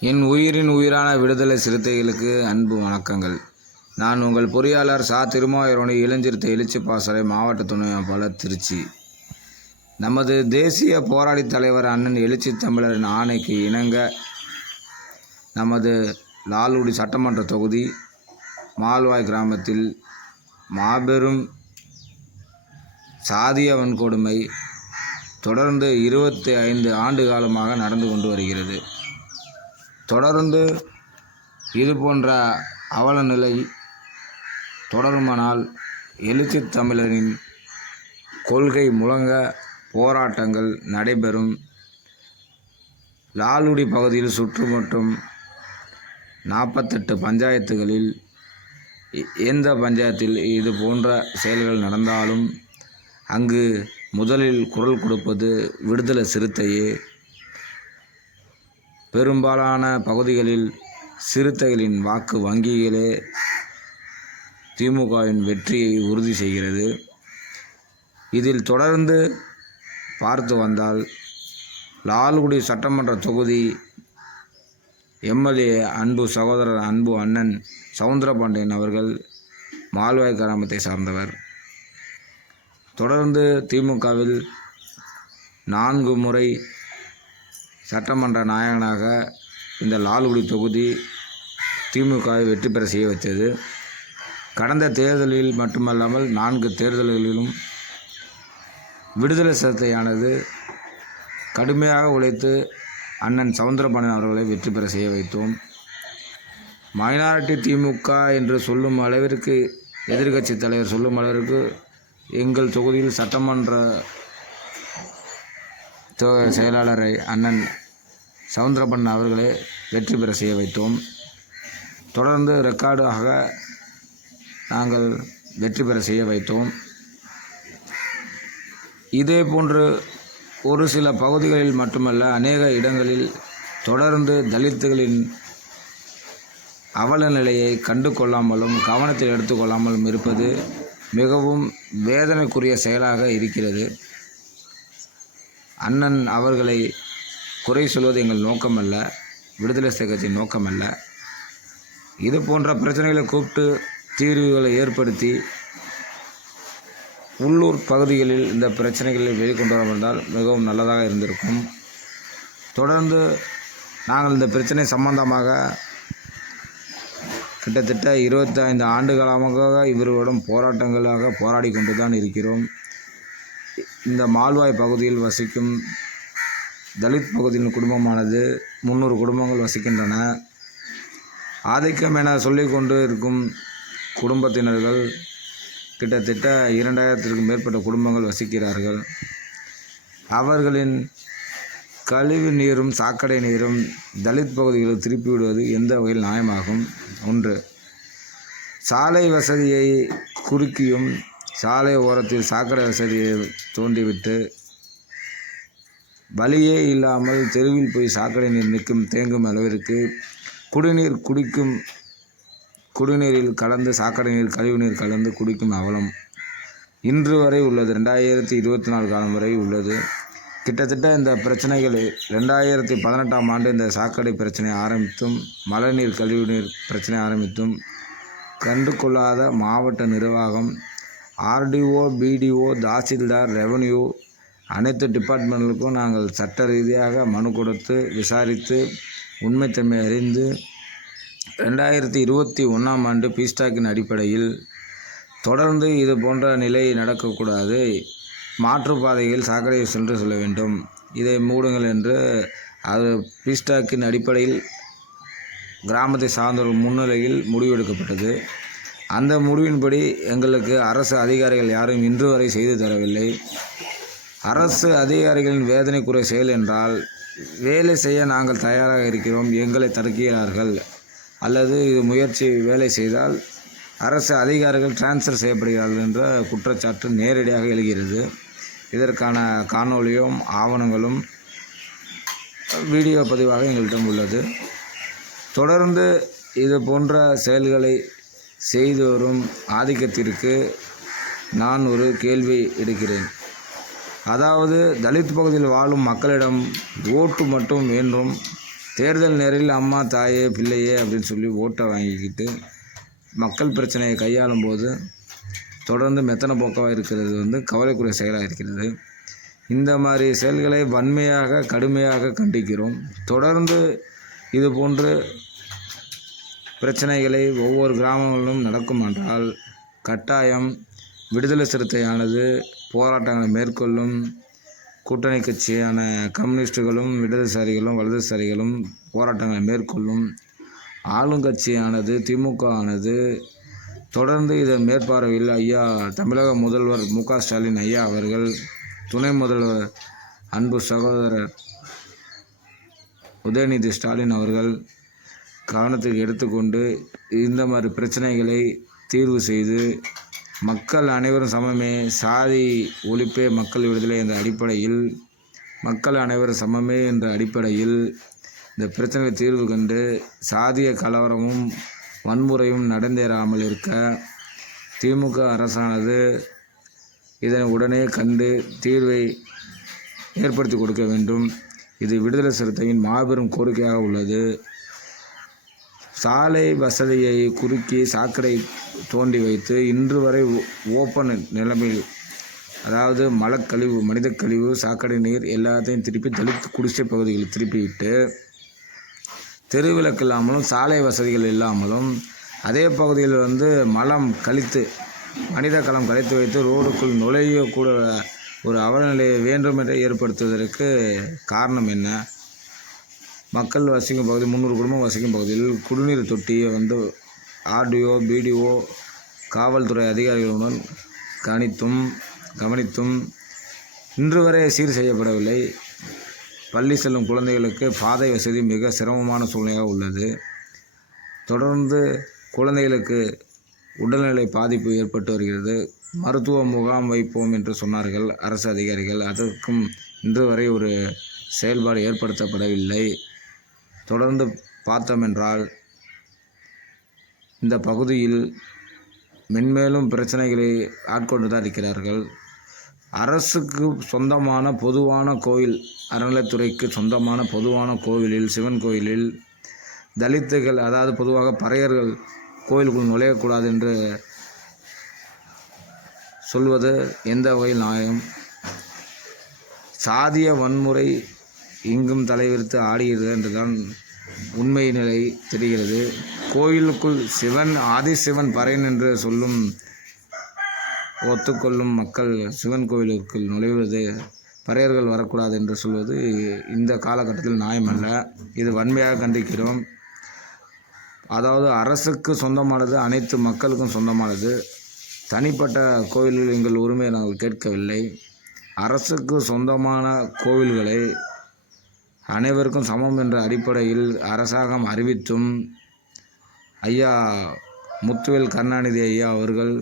என் உயிரின் உயிரான விடுதலை சிறுத்தைகளுக்கு அன்பு வணக்கங்கள். நான் உங்கள் பொறியாளர் சா. திருமாவூரணி இளஞ்சிறுத்தை எழுச்சி பாசறை மாவட்ட துணை அமைப்பாளர் திருச்சி. நமது தேசிய போராளி தலைவர் அண்ணன் எழுச்சி தமிழரின் ஆணைக்கு இணங்க நமது லால்குடி சட்டமன்ற தொகுதி மால்வாய் கிராமத்தில் மாபெரும் சாதிய வன்கொடுமை தொடர்ந்து இருபத்தி ஐந்து ஆண்டு காலமாக நடந்து கொண்டு வருகிறது. தொடர்ந்து இது போன்ற அவல நிலை தொடருமானால் எழுச்சி தமிழரின் கொள்கை முழங்க போராட்டங்கள் நடைபெறும். லாலுடி பகுதியில் சுற்று மற்றும் நாற்பத்தெட்டு பஞ்சாயத்துகளில் எ- எந்த பஞ்சாயத்தில் இது போன்ற செயல்கள் நடந்தாலும் அங்கு முதலில் குரல் கொடுப்பது விடுதலை சிறுத்தையே. பெரும்பாலான பகுதிகளில் சிறுத்தைகளின் வாக்கு வங்கிகளே திமுகவின் வெற்றியை உறுதி செய்கிறது. இதில் தொடர்ந்து பார்த்து வந்தால் லால்குடி சட்டமன்ற தொகுதி எம்எல்ஏ அன்பு சகோதரர் அன்பு அண்ணன் சவுந்தரபாண்டியன் அவர்கள் மால்வாய் கிராமத்தை சார்ந்தவர். தொடர்ந்து திமுகவில் நான்கு முறை சட்டமன்ற நாயகனாக இந்த லால்குடி தொகுதி திமுகவை வெற்றி பெற செய்ய வைத்தது. கடந்த தேர்தலில் மட்டுமல்லாமல் நான்கு தேர்தல்களிலும் விடுதலை சிறுத்தையானது கடுமையாக உழைத்து அண்ணன் சவுந்தரபாண்டியன் அவர்களை வெற்றி பெற செய்ய வைத்தோம். மைனாரிட்டி திமுக என்று சொல்லும் அளவிற்கு எதிர்க்கட்சி தலைவர் சொல்லும் அளவிற்கு எங்கள் தொகுதியில் சட்டமன்ற செயலாளரை அண்ணன் சவுந்தரபண்ணன் அவர்களை வெற்றி பெற செய்ய வைத்தோம். தொடர்ந்து ரெக்கார்டாக நாங்கள் வெற்றி பெற செய்ய வைத்தோம். இதே போன்று ஒரு சில பகுதிகளில் மட்டுமல்ல அநேக இடங்களில் தொடர்ந்து தலித்துகளின் அவல நிலையை கண்டு கொள்ளாமலும் கவனத்தில் எடுத்துக்கொள்ளாமலும் இருப்பது மிகவும் வேதனைக்குரிய செயலாக இருக்கிறது. அண்ணன் அவர்களை குறை சொல்வது எங்கள் நோக்கமல்ல விடுதலை சிறுத்தை கட்சியின் நோக்கமல்ல. இது போன்ற பிரச்சனைகளை கூப்பிட்டு தீர்வுகளை ஏற்படுத்தி உள்ளூர் பகுதிகளில் இந்த பிரச்சனைகளை வெளிக்கொண்டு வந்தால் மிகவும் நல்லதாக இருந்திருக்கும். தொடர்ந்து நாங்கள் இந்த பிரச்சனை சம்பந்தமாக கிட்டத்தட்ட இருபத்தைந்து ஆண்டு காலமாக இவர்களுடன் போராட்டங்களாக போராடி கொண்டு தான் இருக்கிறோம். இந்த மால்வாய் பகுதியில் வசிக்கும் தலித் பகுதியின் குடும்பமானது முந்நூறு குடும்பங்கள் வசிக்கின்றன. ஆதிக்கம் என சொல்லிக்கொண்டு இருக்கும் குடும்பத்தினர்கள் கிட்டத்தட்ட இரண்டாயிரத்திற்கும் மேற்பட்ட குடும்பங்கள் வசிக்கிறார்கள். அவர்களின் கழிவு நீரும் சாக்கடை நீரும் தலித் பகுதிகளில் திருப்பி விடுவது எந்த வகையில் நியாயமாகும்? ஒன்று சாலை வசதியை குறுக்கியும் சாலை ஓரத்தில் சாக்கடை வசதியை தோண்டிவிட்டு வழியே இல்லாமல் தெருவில் போய் சாக்கடை நீர் நிற்கும் தேங்கும் அளவிற்கு குடிநீர் குடிக்கும் குடிநீரில் கலந்து சாக்கடை நீர் கழிவுநீர் கலந்து குடிக்கும் அவலம் இன்று வரை உள்ளது. ரெண்டாயிரத்தி இருபத்தி நாலு காலம் வரை உள்ளது. கிட்டத்தட்ட இந்த பிரச்சனைகள் ரெண்டாயிரத்தி பதினெட்டாம் ஆண்டு இந்த சாக்கடை பிரச்சனை ஆரம்பித்தும் மழைநீர் கழிவுநீர் பிரச்சனை ஆரம்பித்தும் கண்டு கொள்ளாத மாவட்ட நிர்வாகம் ஆர்டிஓ பிடிஓ தாசில்தார் ரெவன்யூ அனைத்து டிபார்ட்மெண்ட்டுக்கும் நாங்கள் சட்ட ரீதியாக மனு கொடுத்து விசாரித்து உண்மைத்தன்மை அறிந்து ரெண்டாயிரத்தி இருபத்தி ஒன்றாம் ஆண்டு பீஸ்டாக்கின் அடிப்படையில் தொடர்ந்து இது போன்ற நிலை நடக்கக்கூடாது. மாற்றுப்பாதையில் சாக்கடையை சென்று செல்ல வேண்டும். இதை மூடுங்கள் என்று அது பீஸ்டாக்கின் அடிப்படையில் கிராமத்தை சார்ந்தவர்கள் முன்னிலையில் முடிவெடுக்கப்பட்டது. அந்த முடிவின்படி எங்களுக்கு அரசு அதிகாரிகள் யாரும் இன்று வரை செய்து தரவில்லை. அரசு அதிகாரிகளின் வேதனைக்குரிய செயல் என்றால் வேலை செய்ய நாங்கள் தயாராக இருக்கிறோம் எங்களை தடுக்கிறார்கள். அல்லது இது முயற்சி வேலை செய்தால் அரசு அதிகாரிகள் டிரான்ஸ்ஃபர் செய்யப்படுகிறார்கள் என்ற குற்றச்சாட்டு நேரடியாக எழுகிறது. இதற்கான காணொளியும் ஆவணங்களும் வீடியோ பதிவாக எங்களிடம் உள்ளது. தொடர்ந்து இது போன்ற செயல்களை செய்து வரும் ஆதிக்கத்திற்கு நான் ஒரு கேள்வி எடுக்கிறேன். அதாவது தலித் பகுதியில் வாழும் மக்களிடம் ஓட்டு மட்டும் வேண்டும் தேர்தல் நேரில் அம்மா தாயே பிள்ளையே அப்படின்னு சொல்லி ஓட்டை வாங்கிக்கிட்டு மக்கள் பிரச்சனையை கையாளும் போது தொடர்ந்து மெத்தனை போக்காக இருக்கிறது வந்து கவலைக்குரிய செயலாக இருக்கிறது. இந்த மாதிரி செயல்களை வன்மையாக கடுமையாக கண்டிக்கிறோம். தொடர்ந்து இது போன்று பிரச்சனைகளை ஒவ்வொரு கிராமங்களிலும் நடக்கும் என்றால் கட்டாயம் விடுதலை சிறுத்தையானது போராட்டங்களை மேற்கொள்ளும் கூட்டணி கட்சியான கம்யூனிஸ்டுகளும் இடதுசாரிகளும் வலதுசாரிகளும் போராட்டங்களை மேற்கொள்ளும் ஆளுங்கட்சியானது திமுக ஆனது தொடர்ந்து இதன் மேற்பார்வையில் ஐயா தமிழக முதல்வர் மு க ஸ்டாலின் ஐயா அவர்கள் துணை முதல்வர் அன்பு சகோதரர் உதயநிதி ஸ்டாலின் அவர்கள் கவனத்துக்கு எடுத்துக்கொண்டு இந்த மாதிரி பிரச்சனைகளை தீர்வு செய்து மக்கள் அனைவரும் சமமே சாதி ஒழிப்பே மக்கள் விடுதலை என்ற அடிப்படையில் மக்கள் அனைவரும் சமமே என்ற அடிப்படையில் இந்த பிரச்சனையை தீர்வு கண்டு சாதிய கலவரமும் வன்முறையும் நடந்தேறாமல் இருக்க திமுக அரசானது இதனை உடனே கண்டு தீர்வை ஏற்படுத்தி கொடுக்க வேண்டும். இது விடுதலை சிறுத்தையின் மாபெரும் கோரிக்கையாக உள்ளது. சாலை வசதியை குறுக்கி சாக்கடை தோண்டி வைத்து இன்று வரை ஓ- ஓப்பன் நிலைமையில் அதாவது மலக்கழிவு மனிதக்கழிவு சாக்கடை நீர் எல்லாத்தையும் திருப்பி தலித் குடிசை பகுதிகளில் திருப்பி விட்டு தெருவிளக்கு இல்லாமலும் சாலை வசதிகள் இல்லாமலும் அதே பகுதியில் வந்து மலம் கழித்து மனித களம் கழித்து வைத்து ரோடுக்குள் நுழையக்கூட ஒரு அவலநிலையை வேண்டுமென்றே ஏற்படுத்துவதற்கு காரணம் என்ன? மக்கள் வசிக்கும் பகுதி முந்நூறு குடும்பம் வசிக்கும் பகுதியில் குடிநீர் தொட்டியை வந்து ஆர்டிஓ பிடிஓ காவல்துறை அதிகாரிகளுடன் கணித்தும் கவனித்தும் இன்று வரை சீர் செய்யப்படவில்லை. பள்ளி செல்லும் குழந்தைகளுக்கு பாதை வசதி மிக சிரமமான சூழ்நிலையாக உள்ளது. தொடர்ந்து குழந்தைகளுக்கு உடல்நிலை பாதிப்பு ஏற்பட்டு வருகிறது. மருத்துவ முகாம் வைப்போம் என்று சொன்னார்கள் அரசு அதிகாரிகள். அதற்கும் இன்று வரை ஒரு செயல்பாடு ஏற்படுத்தப்படவில்லை. தொடர்ந்து பார்த்தோமென்றால் இந்த பகுதியில் மென்மேலும் பிரச்சனைகளை ஆட்கொண்டு தான் இருக்கிறார்கள். அரசுக்கு சொந்தமான பொதுவான கோயில் அறநிலைத்துறைக்கு சொந்தமான பொதுவான கோவிலில் சிவன் கோயிலில் தலித்துகள் அதாவது பொதுவாக பறையர்கள் கோயிலுக்குள் நுழையக்கூடாது என்று சொல்வது எந்த வகையில் நியாயம்? சாதிய வன்முறை இங்கும் தலைவிரித்து ஆடுகிறது என்றுதான் உண்மை நிலை தெரிகிறது. கோயிலுக்குள் சிவன் ஆதிசிவன் பறையன் என்று சொல்லும் ஒத்துக்கொள்ளும் மக்கள் சிவன் கோயிலுக்குள் நுழைவது பறையர்கள் வரக்கூடாது என்று சொல்வது இந்த காலகட்டத்தில் நியாயமல்ல. இது வன்மையாக கண்டிக்கிறோம். அதாவது அரசுக்கு சொந்தமானது அனைத்து மக்களுக்கும் சொந்தமானது. தனிப்பட்ட கோயில்கள் எங்கள் உரிமையை நாங்கள் கேட்கவில்லை. அரசுக்கு சொந்தமான கோவில்களை அனைவருக்கும் சமம் என்ற அடிப்படையில் அரசாங்கம் அறிவித்தும் ஐயா முத்துவேல் கருணாநிதி ஐயா அவர்கள்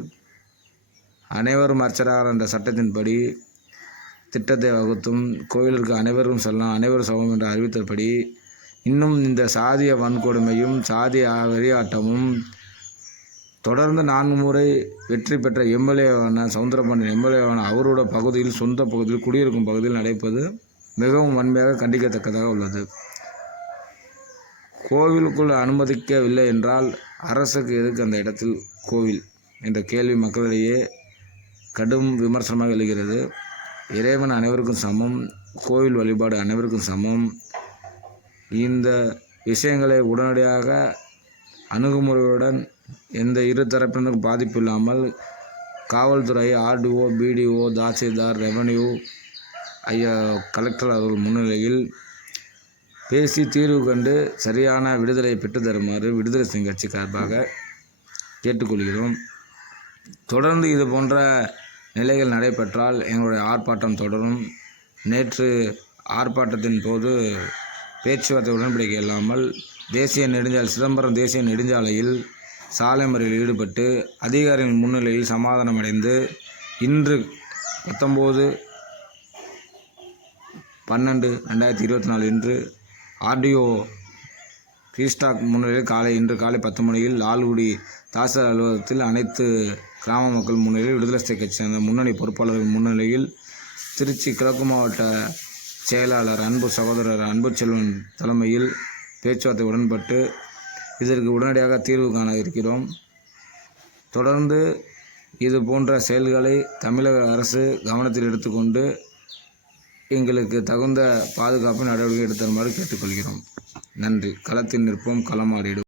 அனைவரும் அர்ச்சகர் என்ற சட்டத்தின்படி திட்டத்தை வகுத்தும் கோயிலிற்கு அனைவரும் செல்லலாம் அனைவரும் சமம் என்று அறிவித்தபடி இன்னும் இந்த சாதிய வன்கொடுமையும் சாதிய வெறியாட்டமும் தொடர்ந்து நான்கு முறை வெற்றி பெற்ற எம்எல்ஏவான சவுந்தரபாண்டியன் எம்எல்ஏவான அவரோட பகுதியில் சொந்த பகுதியில் குடியிருக்கும் பகுதியில் நடைப்பது மிகவும் வன்மையாக கண்டிக்கத்தக்கதாக உள்ளது. கோவிலுக்குள் அனுமதிக்கவில்லை என்றால் அரசுக்கு எதுக்கு அந்த இடத்தில் கோவில்? என்ற கேள்வி மக்களிடையே கடும் விமர்சனமாக எழுகிறது. இறைவன் அனைவருக்கும் சமம் கோவில் வழிபாடு அனைவருக்கும் சமம். இந்த விஷயங்களை உடனடியாக அணுகுமுறையுடன் எந்த இரு தரப்பினருக்கும் பாதிப்பு இல்லாமல் காவல்துறை ஆர்டிஓ பிடிஓ தாசில்தார் ரெவன்யூ ஐயா கலெக்டர் அவர்கள் முன்னிலையில் பேசி தீர்வு கண்டு சரியான விடுதலையை பெற்று தருமாறு விடுதலை சிங் கட்சி சார்பாக கேட்டுக்கொள்கிறோம். தொடர்ந்து இது போன்ற நிலைகள் நடைபெற்றால் எங்களுடைய ஆர்ப்பாட்டம் தொடரும். நேற்று ஆர்ப்பாட்டத்தின் போது பேச்சுவார்த்தை உடன்படிக்கை இல்லாமல் தேசிய நெடுஞ்சாலை சிதம்பரம் தேசிய நெடுஞ்சாலையில் சாலை மறியலில் ஈடுபட்டு அதிகாரிகள் முன்னிலையில் சமாதானம் அடைந்து இன்று பத்தொம்போது பன்னெண்டு ரெண்டாயிரத்தி இருபத்தி நாலு இன்று ஆர்டிஓ ரீஸ்டாக் முன்னிலையில் காலை இன்று காலை பத்து மணியில் லால்குடி தாசர் அலுவலகத்தில் அனைத்து கிராம மக்கள் முன்னிலையில் விடுதலை கட்சி சேர்ந்த முன்னணி பொறுப்பாளர்கள் முன்னிலையில் திருச்சி கிழக்கு மாவட்ட செயலாளர் அன்பு சகோதரர் அன்பு செல்வன் தலைமையில் பேச்சுவார்த்தை உடன்பட்டு இதற்கு உடனடியாக தீர்வு காண இருக்கிறோம். தொடர்ந்து இது போன்ற செயல்களை தமிழக அரசு கவனத்தில் எடுத்துக்கொண்டு எங்களுக்கு தகுந்த பாதுகாப்பு நடவடிக்கை எடுத்தருமாறு கேட்டுக்கொள்கிறோம். நன்றி. களத்தில் நிற்போம். களமாடிடும்